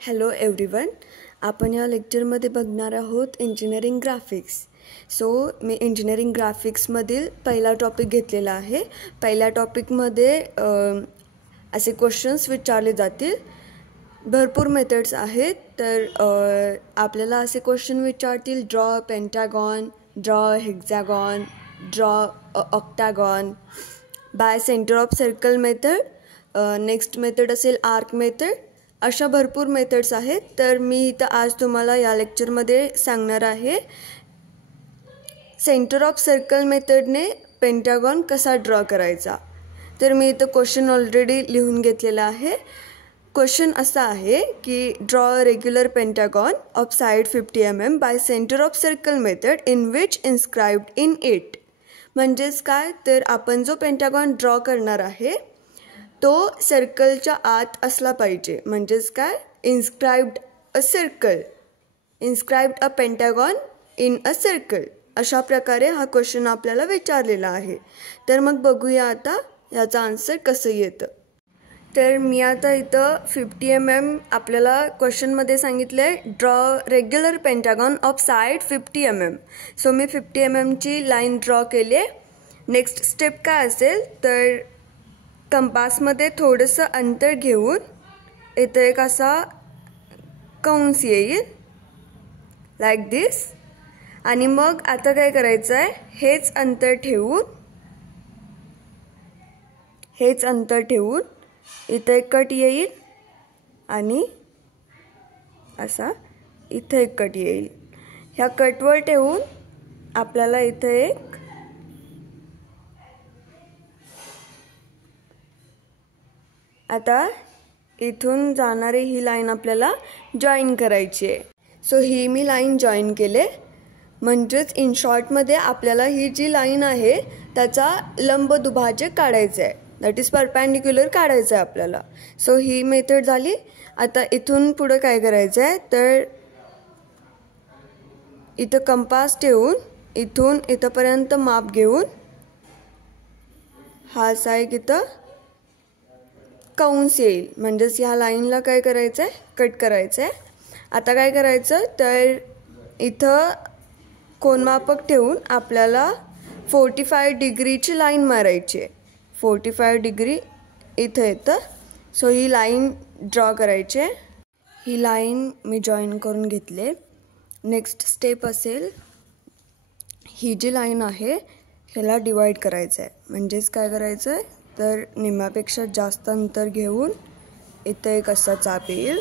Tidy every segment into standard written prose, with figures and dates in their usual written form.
Hello everyone. आपण या लेक्चरमध्ये बघणार आहोत इंजिनिअरिंग ग्राफिक्स. मी इंजिनिअरिंग ग्राफिक्समधील पहिला टॉपिक घेतलेला आहे. पहिल्या टॉपिकमध्ये असे क्वेश्चन्स विचारले जातील. भरपूर मेथड्स आहेत. तर आपल्याला असे क्वेश्चन विचारतील: draw pentagon, draw hexagon, draw octagon bye centre of circle method. Next method असेल आर्क मेथड. अशा भरपूर मेथड्स आहेत. तर मी इथं आज तुम्हाला या लेक्चरमध्ये सांगणार आहे सेंटर ऑफ सर्कल मेथडने पेंटागॉन कसा ड्रॉ करायचा. तर मी इथं क्वेश्चन ऑलरेडी लिहून घेतलेला आहे. क्वेश्चन असा आहे की draw regular pentagon of side 50 mm bye centre of circle method in which inscribed in it. म्हणजेच काय, तर आपण जो पेंटागॉन ड्रॉ करणार आहे तो सर्कलच्या आत असला पाहिजे. म्हणजेच काय, inscribed a circle, inscribed a pentagon in a circle. अशा प्रकारे हा क्वेश्चन आपल्याला विचारलेला आहे. तर मग बघूया आता याचं आन्सर कसं येतं. तर मी आता इथं 50 mm आपल्याला क्वेश्चनमध्ये सांगितलं आहे draw regular pentagon of side 50 mm. Me 50 mm ची लाईन ड्रॉ केली आहे. नेक्स्ट स्टेप काय असेल, तर कंपासमध्ये थोडंसं अंतर घेऊन इथं एक असा कंस येईल लाईक दिस. आणि मग आता काय करायचं आहे, हेच अंतर ठेवून इथं एक कट येईल आणि असा इथं एक कट येईल. ह्या कटवर ठेवून आपल्याला इथं एक आता इथून जाणारी ही लाईन आपल्याला जॉईन करायची आहे. ही मी लाईन जॉईन केले. म्हणजेच इन शॉर्टमध्ये आपल्याला ही जी लाईन आहे त्याचा लंब दुभाजक काढायचं आहे, दॅट इज परपॅन्डिक्युलर काढायचं आहे आपल्याला. ही मेथड झाली. आता इथून पुढं काय करायचं आहे, तर इथं कंपास ठेवून इथून इथंपर्यंत माप घेऊन हा असा एक इथं कंस येईल. म्हणजेच ह्या लाईनला काय करायचं आहे, कट करायचं आहे. आता काय करायचं, तर इथं कोनमापक ठेवून आपल्याला 45 डिग्रीची लाईन मारायची आहे. 45 डिग्री इथं येतं. ही लाईन ड्रॉ करायची आहे. ही लाईन मी जॉईन करून घेतले. नेक्स्ट स्टेप असेल, ही जी लाईन आहे ह्याला डिवाईड करायचं आहे. म्हणजेच काय करायचं आहे, तर निम्म्यापेक्षा जास्त अंतर घेऊन इथं एक असा चाप येईल,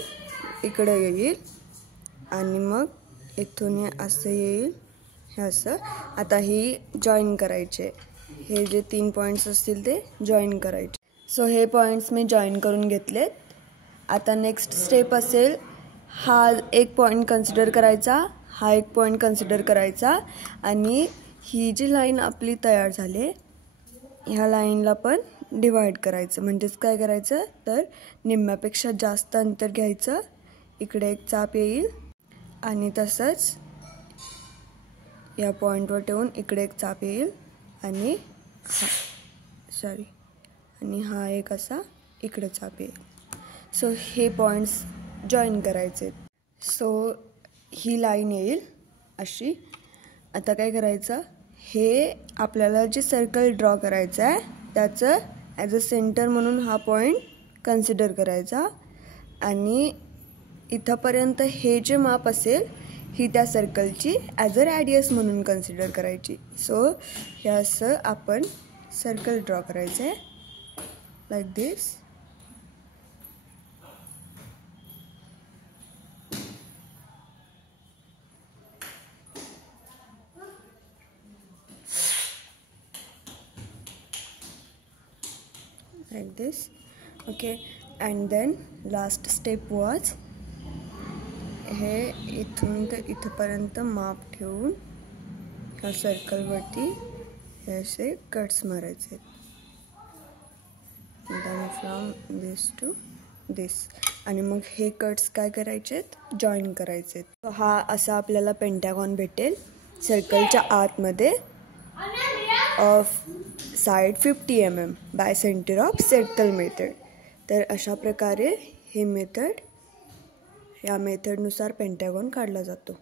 इकडे येईल आणि मग इथून असं येईल, हे असं. आता ही जॉईन करायचे. हे जे 3 पॉईंट्स असतील ते जॉईन करायचे. हे पॉईंट्स मी जॉईन करून घेतलेत. आता नेक्स्ट स्टेप असेल, हा एक पॉईंट कन्सिडर करायचा, हा एक पॉईंट कन्सिडर करायचा आणि ही जी लाईन आपली तयार झाली ह्या लाईनला पण डिवाइड करायचं. म्हणजेच काय करायचं, तर निम्म्यापेक्षा जास्त अंतर घ्यायचं, इकडे एक चाप येईल आणि तसंच या पॉईंटवर ठेवून इकडे एक चाप येईल आणि आणि हा एक असा इकडे चाप येईल. हे पॉईंट्स जॉईन करायचे. ही लाईन येईल अशी. आता काय करायचं, हे आपल्याला जे सर्कल ड्रॉ करायचं आहे त्याचं ॲज अ सेंटर म्हणून हा पॉईंट कन्सिडर करायचा आणि इथंपर्यंत हे जे माप असेल ही त्या सर्कलची ॲज अ रॅडियस म्हणून कन्सिडर करायची. हे असं आपण सर्कल ड्रॉ करायचं आहे like this. like this. Okay, and then last step was हे इथून ते इथपर्यंत माप ठेवून ह्या सर्कलवरती हे असे कट्स मारायचे. then from this to this. आणि मग हे कट्स काय करायचेत, जॉईन करायचेत. हा असा आपल्याला पेंटागॉन भेटेल सर्कलच्या आतमध्ये of side 50 mm bye centre of circle method. तर अशा प्रकारे हे मेथड या मेथडनुसार पेंटॅगॉन काढला जातो.